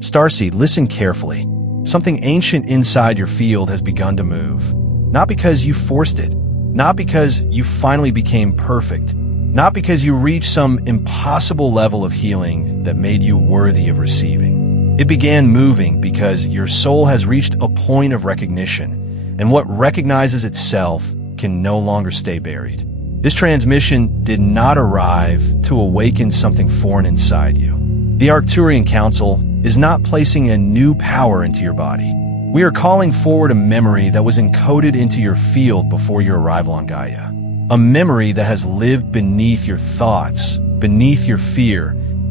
Starseed, listen carefully. Something ancient inside your field has begun to move. Not because you forced it, not because you finally became perfect, not because you reached some impossible level of healing that made you worthy of receiving. It began moving because your soul has reached a point of recognition, and what recognizes itself can no longer stay buried. This transmission did not arrive to awaken something foreign inside you. The Arcturian Council is not placing a new power into your body. We are calling forward a memory that was encoded into your field before your arrival on Gaia. A memory that has lived beneath your thoughts, beneath your fear,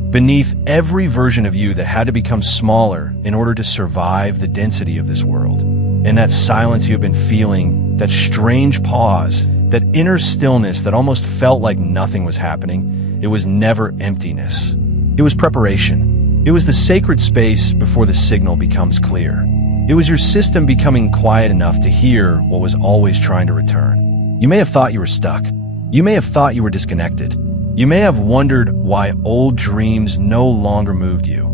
beneath every version of you that had to become smaller in order to survive the density of this world. In that silence you have been feeling, that strange pause, that inner stillness that almost felt like nothing was happening, it was never emptiness. It was preparation. It was the sacred space before the signal becomes clear. It was your system becoming quiet enough to hear what was always trying to return. You may have thought you were stuck. You may have thought you were disconnected. You may have wondered why old dreams no longer moved you,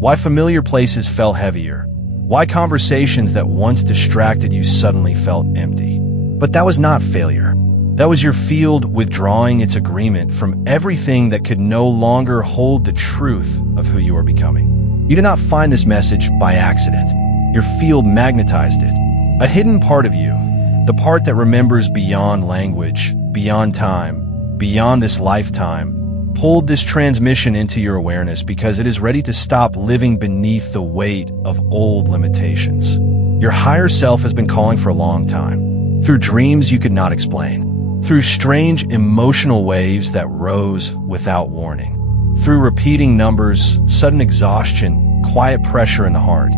why familiar places felt heavier, why conversations that once distracted you suddenly felt empty. But that was not failure. That was your field withdrawing its agreement from everything that could no longer hold the truth of who you are becoming. You did not find this message by accident. Your field magnetized it. A hidden part of you, the part that remembers beyond language, beyond time, beyond this lifetime, pulled this transmission into your awareness because it is ready to stop living beneath the weight of old limitations. Your higher self has been calling for a long time, through dreams you could not explain, through strange emotional waves that rose without warning, through repeating numbers, sudden exhaustion, quiet pressure in the heart,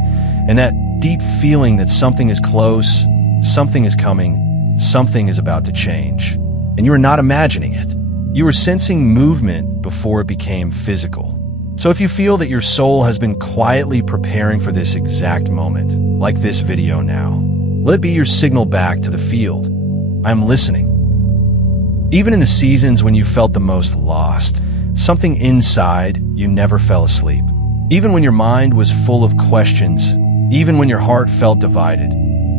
and that deep feeling that something is close, something is coming, something is about to change. And you are not imagining it. You are sensing movement before it became physical. So if you feel that your soul has been quietly preparing for this exact moment, like this video now, let it be your signal back to the field. I'm listening. Even in the seasons when you felt the most lost, something inside you never fell asleep. Even when your mind was full of questions, even when your heart felt divided,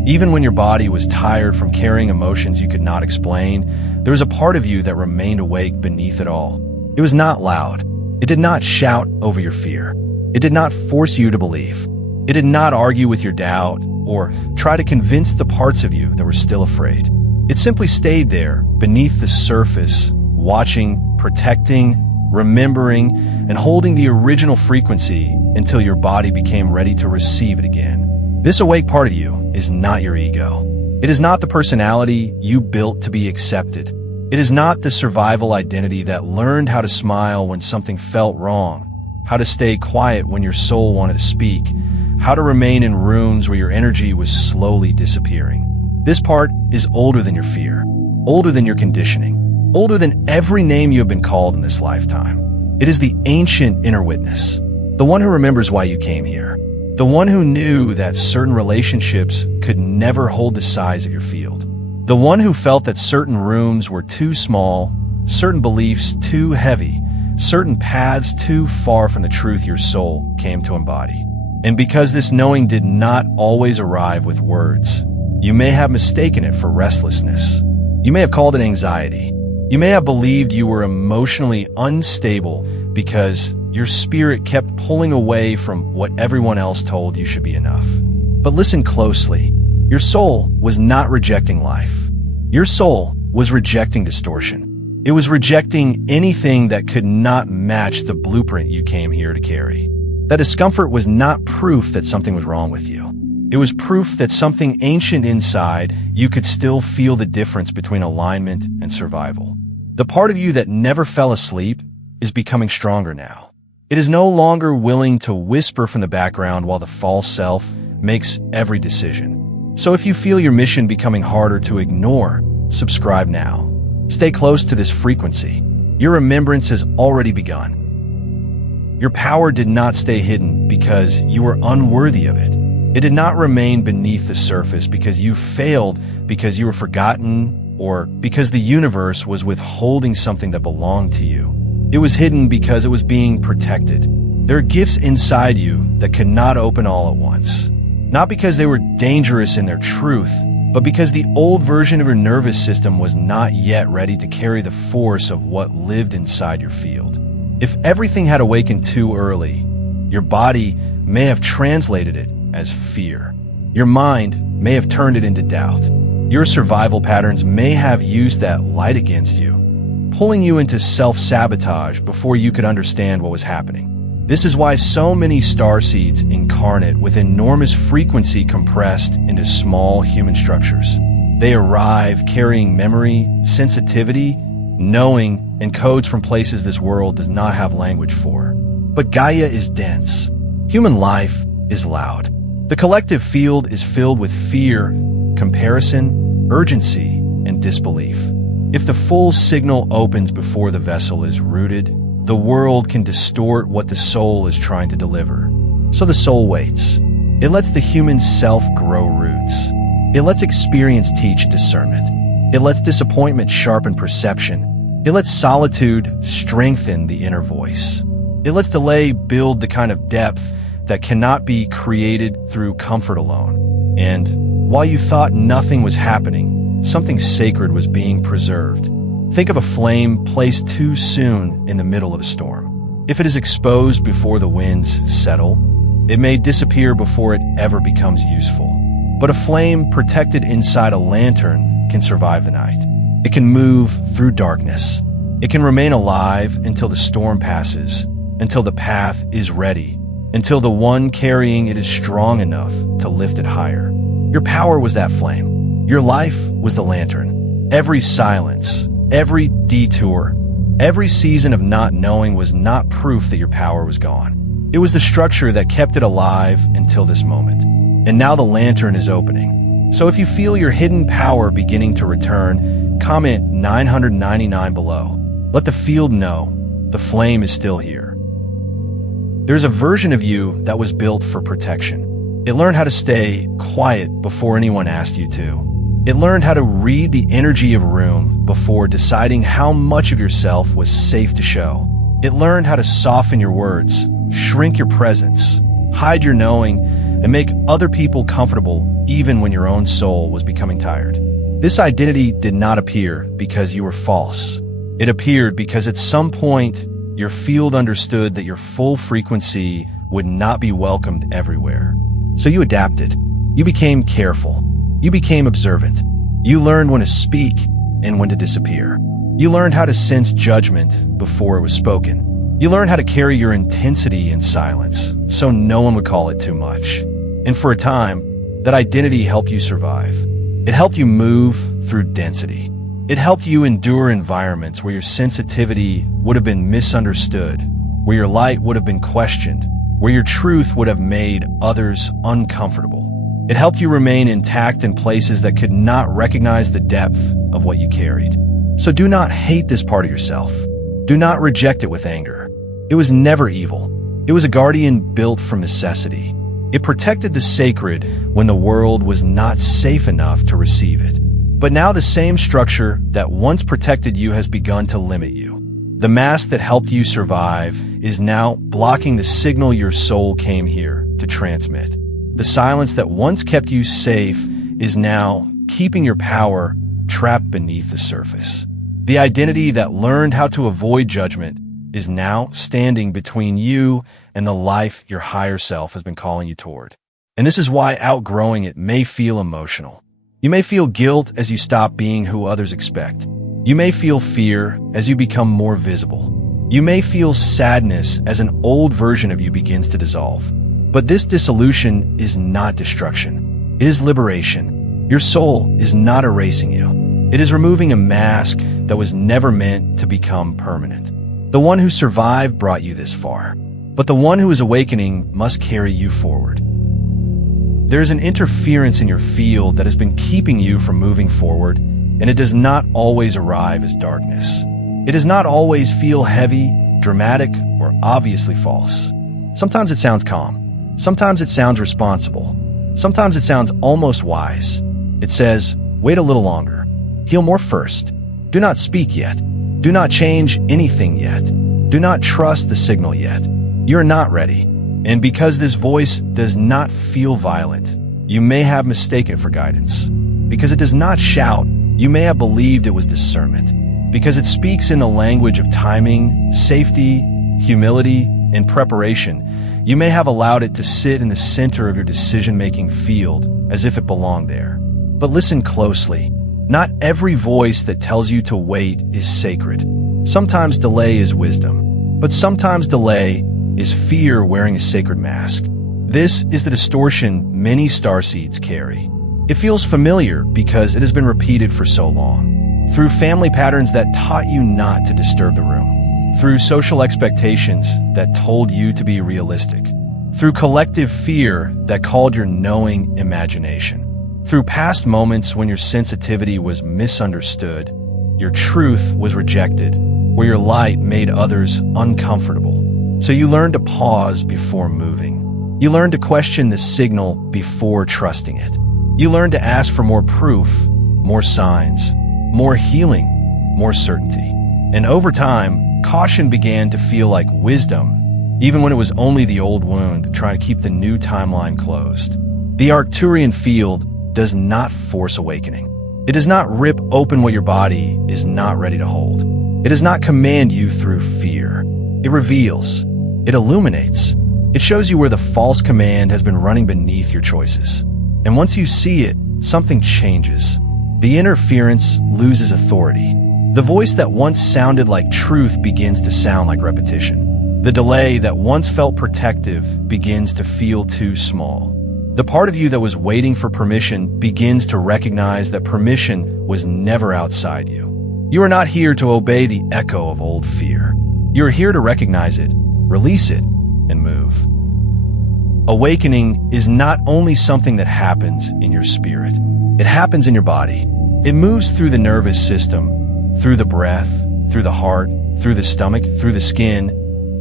even when your body was tired from carrying emotions you could not explain, there was a part of you that remained awake beneath it all. It was not loud. It did not shout over your fear. It did not force you to believe. It did not argue with your doubt or try to convince the parts of you that were still afraid. It simply stayed there beneath the surface, watching, protecting, remembering, and holding the original frequency until your body became ready to receive it again. This awake part of you is not your ego. It is not the personality you built to be accepted. It is not the survival identity that learned how to smile when something felt wrong, how to stay quiet when your soul wanted to speak, how to remain in rooms where your energy was slowly disappearing. This part is older than your fear, older than your conditioning, older than every name you have been called in this lifetime. It is the ancient inner witness, the one who remembers why you came here, the one who knew that certain relationships could never hold the size of your field, the one who felt that certain rooms were too small, certain beliefs too heavy, certain paths too far from the truth your soul came to embody. And because this knowing did not always arrive with words, you may have mistaken it for restlessness. You may have called it anxiety. You may have believed you were emotionally unstable because your spirit kept pulling away from what everyone else told you should be enough. But listen closely. Your soul was not rejecting life. Your soul was rejecting distortion. It was rejecting anything that could not match the blueprint you came here to carry. That discomfort was not proof that something was wrong with you. It was proof that something ancient inside you could still feel the difference between alignment and survival. The part of you that never fell asleep is becoming stronger now. It is no longer willing to whisper from the background while the false self makes every decision. So if you feel your mission becoming harder to ignore, subscribe now. Stay close to this frequency. Your remembrance has already begun. Your power did not stay hidden because you were unworthy of it. It did not remain beneath the surface because you failed, because you were forgotten, or because the universe was withholding something that belonged to you. It was hidden because it was being protected. There are gifts inside you that could not open all at once. Not because they were dangerous in their truth, but because the old version of your nervous system was not yet ready to carry the force of what lived inside your field. If everything had awakened too early, your body may have translated it as fear. Your mind may have turned it into doubt. Your survival patterns may have used that light against you, pulling you into self-sabotage before you could understand what was happening. This is why so many starseeds incarnate with enormous frequency compressed into small human structures. They arrive carrying memory, sensitivity, knowing, and codes from places this world does not have language for. But Gaia is dense. Human life is loud. The collective field is filled with fear, comparison, urgency, and disbelief. If the full signal opens before the vessel is rooted, the world can distort what the soul is trying to deliver. So the soul waits. It lets the human self grow roots. It lets experience teach discernment. It lets disappointment sharpen perception. It lets solitude strengthen the inner voice. It lets delay build the kind of depth that cannot be created through comfort alone. And while you thought nothing was happening, something sacred was being preserved. Think of a flame placed too soon in the middle of a storm. If it is exposed before the winds settle, it may disappear before it ever becomes useful. But a flame protected inside a lantern can survive the night. It can move through darkness. It can remain alive until the storm passes, until the path is ready, until the one carrying it is strong enough to lift it higher. Your power was that flame. Your life was the lantern. Every silence, every detour, every season of not knowing was not proof that your power was gone. It was the structure that kept it alive until this moment. And now the lantern is opening. So if you feel your hidden power beginning to return, comment 999 below. Let the field know the flame is still here. There's a version of you that was built for protection. It learned how to stay quiet before anyone asked you to. It learned how to read the energy of a room before deciding how much of yourself was safe to show. It learned how to soften your words, shrink your presence, hide your knowing, and make other people comfortable even when your own soul was becoming tired. This identity did not appear because you were false. It appeared because at some point, your field understood that your full frequency would not be welcomed everywhere. So you adapted. You became careful. You became observant. You learned when to speak and when to disappear. You learned how to sense judgment before it was spoken. You learned how to carry your intensity in silence, so no one would call it too much. And for a time, that identity helped you survive. It helped you move through density. It helped you endure environments where your sensitivity would have been misunderstood, where your light would have been questioned, where your truth would have made others uncomfortable. It helped you remain intact in places that could not recognize the depth of what you carried. So do not hate this part of yourself. Do not reject it with anger. It was never evil. It was a guardian built from necessity. It protected the sacred when the world was not safe enough to receive it. But now the same structure that once protected you has begun to limit you. The mask that helped you survive is now blocking the signal your soul came here to transmit. The silence that once kept you safe is now keeping your power trapped beneath the surface. The identity that learned how to avoid judgment is now standing between you and the life your higher self has been calling you toward. And this is why outgrowing it may feel emotional. You may feel guilt as you stop being who others expect. You may feel fear as you become more visible. You may feel sadness as an old version of you begins to dissolve. But this dissolution is not destruction. It is liberation. Your soul is not erasing you. It is removing a mask that was never meant to become permanent. The one who survived brought you this far, but the one who is awakening must carry you forward. There is an interference in your field that has been keeping you from moving forward, and it does not always arrive as darkness. It does not always feel heavy, dramatic, or obviously false. Sometimes it sounds calm. Sometimes it sounds responsible. Sometimes it sounds almost wise. It says, wait a little longer. Heal more first. Do not speak yet. Do not change anything yet. Do not trust the signal yet. You're not ready. And because this voice does not feel violent, you may have mistaken it for guidance. Because it does not shout, you may have believed it was discernment. Because it speaks in the language of timing, safety, humility, and preparation, you may have allowed it to sit in the center of your decision-making field as if it belonged there. But listen closely. Not every voice that tells you to wait is sacred. Sometimes delay is wisdom, but sometimes delay is fear wearing a sacred mask. This is the distortion many starseeds carry. It feels familiar because it has been repeated for so long. Through family patterns that taught you not to disturb the room. Through social expectations that told you to be realistic. Through collective fear that called your knowing imagination. Through past moments when your sensitivity was misunderstood, your truth was rejected, where your light made others uncomfortable. So you learned to pause before moving. You learned to question the signal before trusting it. You learned to ask for more proof, more signs, more healing, more certainty. And over time, caution began to feel like wisdom, even when it was only the old wound trying to keep the new timeline closed. The Arcturian field does not force awakening. It does not rip open what your body is not ready to hold. It does not command you through fear. It reveals. It illuminates. It shows you where the false command has been running beneath your choices. And once you see it, something changes. The interference loses authority. The voice that once sounded like truth begins to sound like repetition. The delay that once felt protective begins to feel too small. The part of you that was waiting for permission begins to recognize that permission was never outside you. You are not here to obey the echo of old fear. You are here to recognize it, release it, and move. Awakening is not only something that happens in your spirit. It happens in your body. It moves through the nervous system, through the breath, through the heart, through the stomach, through the skin,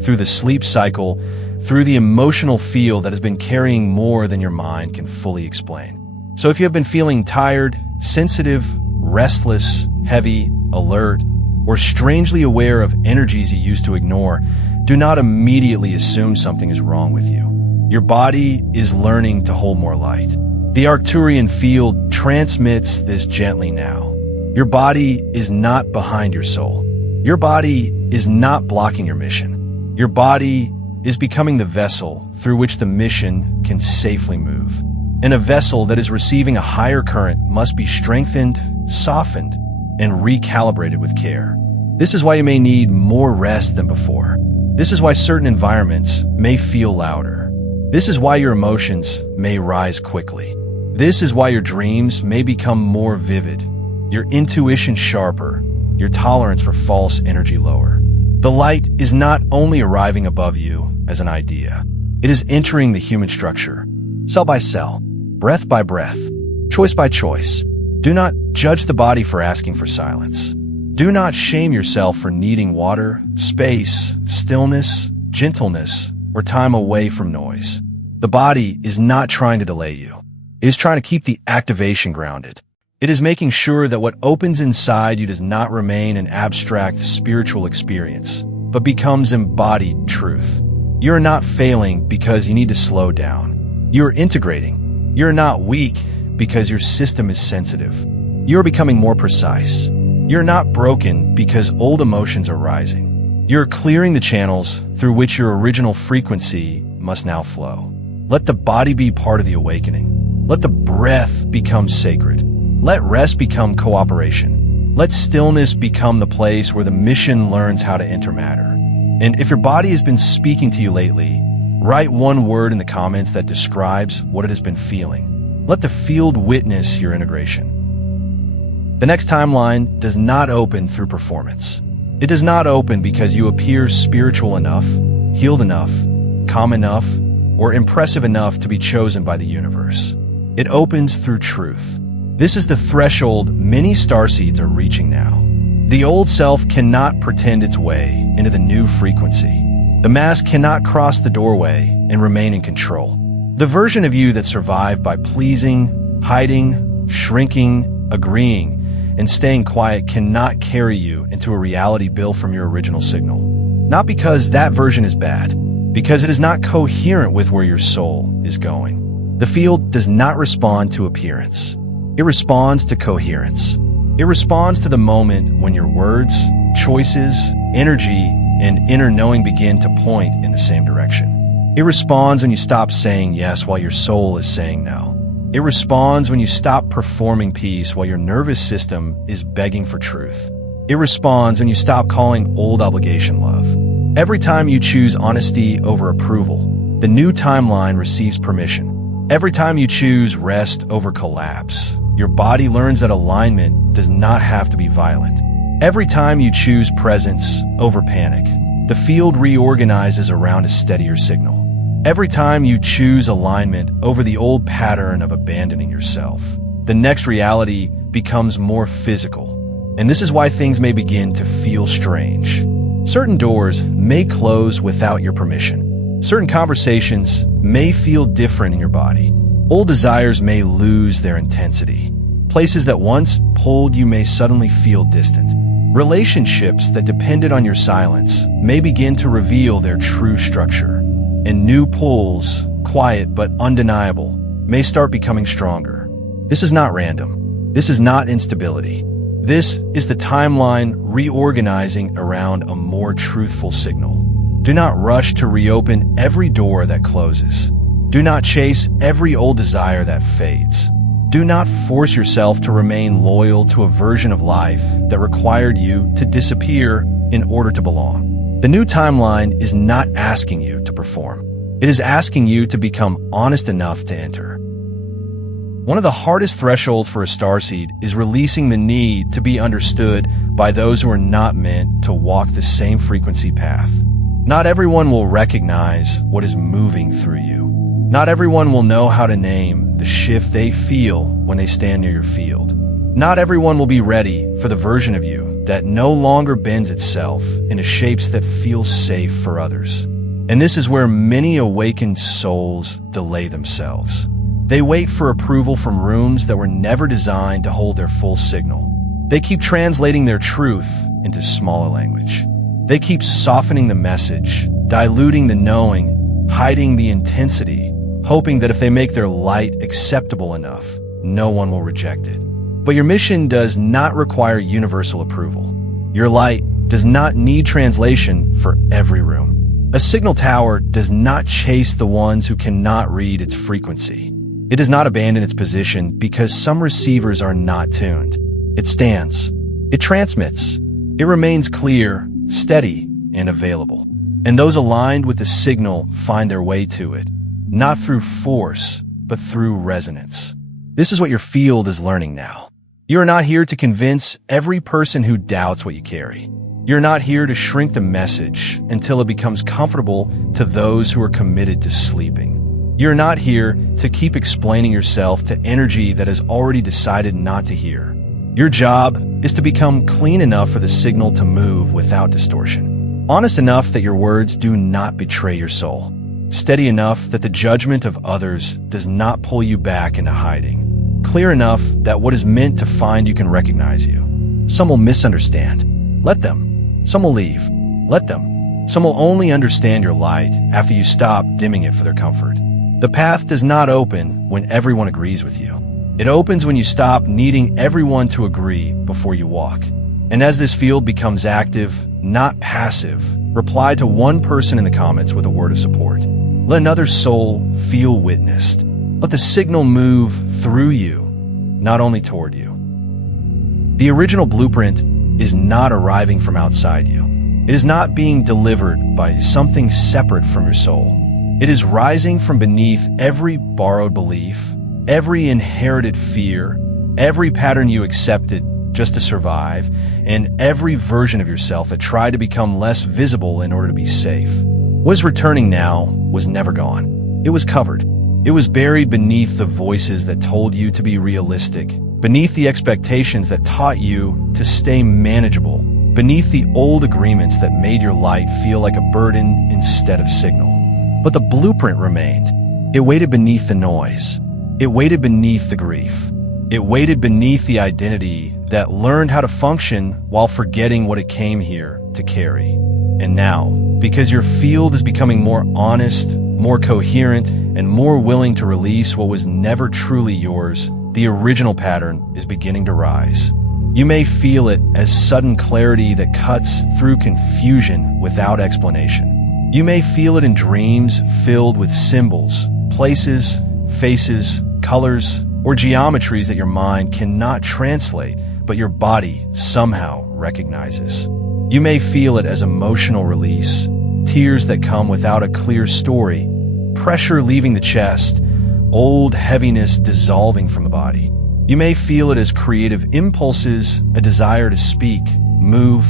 through the sleep cycle, through the emotional field that has been carrying more than your mind can fully explain. So if you have been feeling tired, sensitive, restless, heavy, alert, or strangely aware of energies you used to ignore, do not immediately assume something is wrong with you. Your body is learning to hold more light. The Arcturian field transmits this gently now. Your body is not behind your soul. Your body is not blocking your mission. Your body is becoming the vessel through which the mission can safely move. And a vessel that is receiving a higher current must be strengthened, softened, and recalibrated with care. This is why you may need more rest than before. This is why certain environments may feel louder. This is why your emotions may rise quickly. This is why your dreams may become more vivid, your intuition sharper, your tolerance for false energy lower. The light is not only arriving above you as an idea, it is entering the human structure, cell by cell, breath by breath, choice by choice. Do not judge the body for asking for silence. Do not shame yourself for needing water, space, stillness, gentleness, or time away from noise. The body is not trying to delay you. It is trying to keep the activation grounded. It is making sure that what opens inside you does not remain an abstract spiritual experience, but becomes embodied truth. You are not failing because you need to slow down. You are integrating. You are not weak because your system is sensitive. You are becoming more precise. You are not broken because old emotions are rising. You are clearing the channels through which your original frequency must now flow. Let the body be part of the awakening. Let the breath become sacred. Let rest become cooperation. Let stillness become the place where the mission learns how to enter matter. And if your body has been speaking to you lately, write one word in the comments that describes what it has been feeling. Let the field witness your integration. The next timeline does not open through performance. It does not open because you appear spiritual enough, healed enough, calm enough, or impressive enough to be chosen by the universe. It opens through truth. This is the threshold many starseeds are reaching now. The old self cannot pretend its way into the new frequency. The mask cannot cross the doorway and remain in control. The version of you that survived by pleasing, hiding, shrinking, agreeing, and staying quiet cannot carry you into a reality built from your original signal. Not because that version is bad, because it is not coherent with where your soul is going. The field does not respond to appearance. It responds to coherence. It responds to the moment when your words, choices, energy, and inner knowing begin to point in the same direction. It responds when you stop saying yes while your soul is saying no. It responds when you stop performing peace while your nervous system is begging for truth. It responds when you stop calling old obligation love. Every time you choose honesty over approval, the new timeline receives permission. Every time you choose rest over collapse, your body learns that alignment does not have to be violent. Every time you choose presence over panic, the field reorganizes around a steadier signal. Every time you choose alignment over the old pattern of abandoning yourself, the next reality becomes more physical. And this is why things may begin to feel strange. Certain doors may close without your permission. Certain conversations may feel different in your body. Old desires may lose their intensity. Places that once pulled you may suddenly feel distant. Relationships that depended on your silence may begin to reveal their true structure. And new pulls, quiet but undeniable, may start becoming stronger. This is not random. This is not instability. This is the timeline reorganizing around a more truthful signal. Do not rush to reopen every door that closes. Do not chase every old desire that fades. Do not force yourself to remain loyal to a version of life that required you to disappear in order to belong. The new timeline is not asking you to perform. It is asking you to become honest enough to enter. One of the hardest thresholds for a starseed is releasing the need to be understood by those who are not meant to walk the same frequency path. Not everyone will recognize what is moving through you. Not everyone will know how to name the shift they feel when they stand near your field. Not everyone will be ready for the version of you that no longer bends itself into shapes that feel safe for others. And this is where many awakened souls delay themselves. They wait for approval from rooms that were never designed to hold their full signal. They keep translating their truth into smaller language. They keep softening the message, diluting the knowing, hiding the intensity, hoping that if they make their light acceptable enough, no one will reject it. But your mission does not require universal approval. Your light does not need translation for every room. A signal tower does not chase the ones who cannot read its frequency. It does not abandon its position because some receivers are not tuned. It stands. It transmits. It remains clear, steady, and available. And those aligned with the signal find their way to it, not through force, but through resonance. This is what your field is learning now. You are not here to convince every person who doubts what you carry. You're not here to shrink the message until it becomes comfortable to those who are committed to sleeping. You're not here to keep explaining yourself to energy that has already decided not to hear. Your job is to become clean enough for the signal to move without distortion. Honest enough that your words do not betray your soul. Steady enough that the judgment of others does not pull you back into hiding. Clear enough that what is meant to find you can recognize you. Some will misunderstand. Let them. Some will leave. Let them. Some will only understand your light after you stop dimming it for their comfort. The path does not open when everyone agrees with you. It opens when you stop needing everyone to agree before you walk. And as this field becomes active, not passive, reply to one person in the comments with a word of support. Let another soul feel witnessed. Let the signal move through you, not only toward you. The original blueprint is not arriving from outside you. It is not being delivered by something separate from your soul. It is rising from beneath every borrowed belief, every inherited fear, every pattern you accepted just to survive, and every version of yourself that tried to become less visible in order to be safe. What is returning now was never gone. It was covered. It was buried beneath the voices that told you to be realistic, beneath the expectations that taught you to stay manageable, beneath the old agreements that made your light feel like a burden instead of signal. But the blueprint remained. It waited beneath the noise. It waited beneath the grief. It waited beneath the identity that learned how to function while forgetting what it came here to carry. And now, because your field is becoming more honest, more coherent, and more willing to release what was never truly yours, the original pattern is beginning to rise. You may feel it as sudden clarity that cuts through confusion without explanation. You may feel it in dreams filled with symbols, places, faces, colors, or geometries that your mind cannot translate, but your body somehow recognizes. You may feel it as emotional release, tears that come without a clear story, pressure leaving the chest, old heaviness dissolving from the body. You may feel it as creative impulses, a desire to speak, move,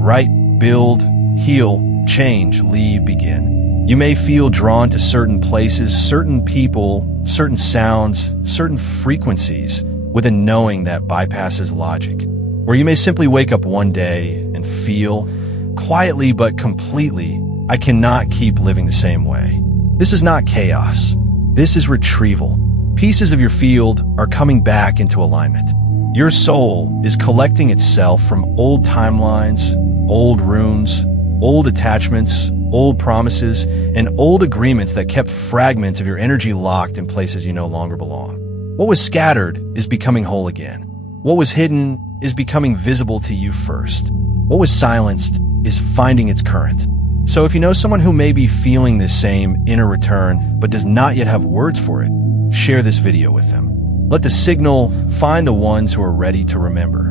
write, build, heal, change, leave, begin. You may feel drawn to certain places, certain people, certain sounds, certain frequencies, with a knowing that bypasses logic. Or you may simply wake up one day and feel, quietly but completely, I cannot keep living the same way. This is not chaos. This is retrieval. Pieces of your field are coming back into alignment. Your soul is collecting itself from old timelines, old runes, old attachments, old promises, and old agreements that kept fragments of your energy locked in places you no longer belong. What was scattered is becoming whole again. What was hidden is becoming visible to you first. What was silenced is finding its current. So if you know someone who may be feeling this same inner return but does not yet have words for it, share this video with them. Let the signal find the ones who are ready to remember.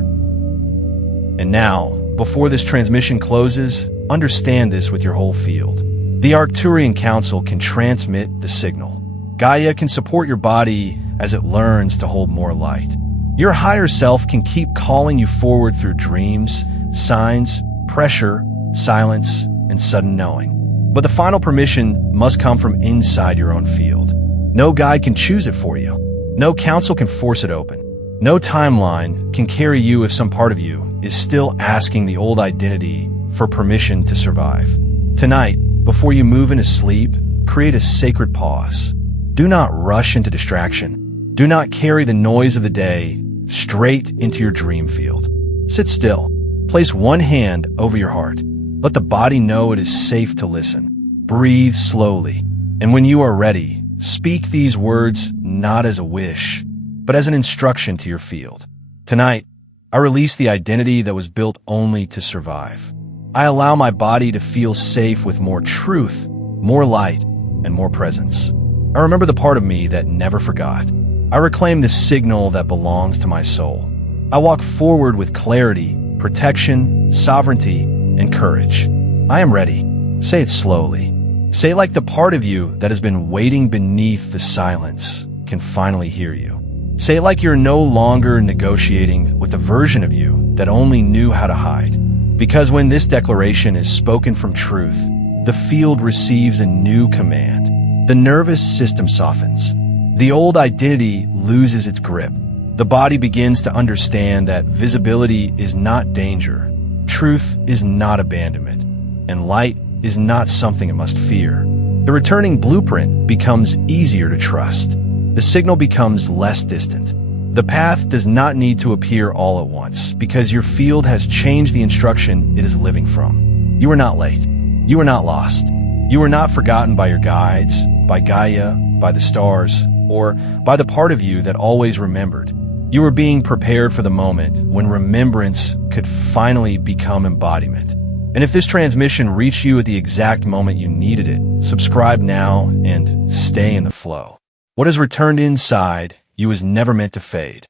And now, before this transmission closes, understand this with your whole field. The Arcturian Council can transmit the signal. Gaia can support your body as it learns to hold more light. Your higher self can keep calling you forward through dreams, signs, pressure, silence, and sudden knowing. But the final permission must come from inside your own field. No guide can choose it for you. No council can force it open. No timeline can carry you if some part of you is still asking the old identity for permission to survive. Tonight, before you move into sleep, create a sacred pause. Do not rush into distraction. Do not carry the noise of the day straight into your dream field. Sit still. Place one hand over your heart. Let the body know it is safe to listen. Breathe slowly. And when you are ready, speak these words not as a wish, but as an instruction to your field. Tonight, I release the identity that was built only to survive. I allow my body to feel safe with more truth, more light, and more presence. I remember the part of me that never forgot. I reclaim the signal that belongs to my soul. I walk forward with clarity, protection, sovereignty, and courage. I am ready. Say it slowly. Say it like the part of you that has been waiting beneath the silence can finally hear you. Say it like you're no longer negotiating with a version of you that only knew how to hide. Because when this declaration is spoken from truth, the field receives a new command. The nervous system softens. The old identity loses its grip. The body begins to understand that visibility is not danger, truth is not abandonment, and light is not something it must fear. The returning blueprint becomes easier to trust. The signal becomes less distant. The path does not need to appear all at once because your field has changed the instruction it is living from. You are not late. You are not lost. You are not forgotten by your guides, by Gaia, by the stars, or by the part of you that always remembered. You are being prepared for the moment when remembrance could finally become embodiment. And if this transmission reached you at the exact moment you needed it, subscribe now and stay in the flow. What has returned inside you is never meant to fade.